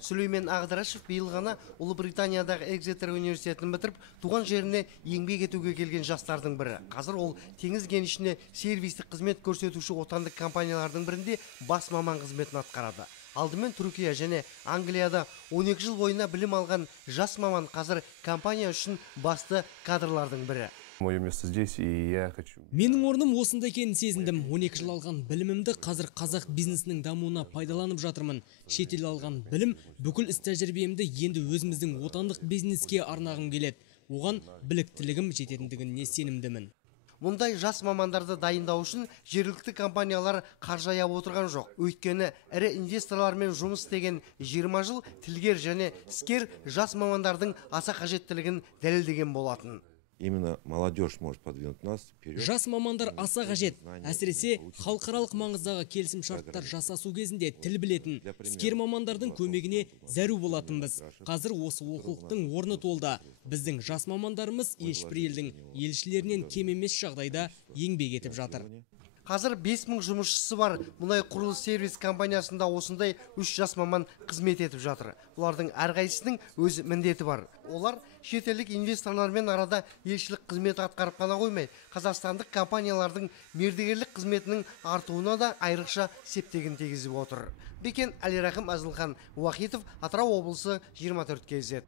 Сүлеймен Ағдырашев биыл ғана Ұлыбританиядағы Экзетер университетін бітіріп, туған жеріне еңбек етуге келген жастардың бірі. Қазір ол теңіз кенішіне сервистік қызмет көрсетуші отандық компаниялардың бірінде бас маман қызметін атқарады. Алдымен Түркия және Англияда 12 жыл бойына білім алған жас маман қазір компания үшін басты кадрлардың бірі. Мое место здесь, и я хочу. Менің орным осында екенін сезіндім. 12 жыл алған білімімді қазір қазақ бизнесінің дамуына пайдаланып жатырмын. Шетел алған білім, бүкіл іс-тәжірибемді енді өзіміздің отандық бизнеске арнағым келеді. Оған біліктілігім жететіндігіне сенімдімін. Мұндай жас мамандарды дайындау үшін жергілікті компаниялар қаржы аяп отырған жоқ. Өйткені ірі инвесторлармен жұмыс істеген 20 жыл тілгер және іскер жас мамандардың аса қажеттілігін дәлелдеген болатын. Именно молодежь может подвинуть нас вперед. Жас мамандар аса қажет. Әсіресе халықаралық маңыздағы келісім-шарттар жасасу кезінде тіл білетін іскер мамандардың көмегіне зәру болатынбыз. Қазір осы олқылықтың орны толды. Біздің жас мамандарымыз ешбір елдің елшілерінен кем емес жағдайда еңбек етіп жатыр. Қазір 5000 жұмысшысы бар мұнай құрылыс сервис компаниясында осындай 3 жас маман қызмет етіп жатыр. Бұлардың әрқайсысының өз міндеті бар. Олар шетелдік инвесторлармен арада елшілік қызмет атқарып қана қоймай, қазақстандық компаниялардың мердігерлік қызметінің артуына да айрықша септігін тигізіп отыр. Бекен Әлирахым Әзілхан Уахитов, Атырау облысы 24 KZ.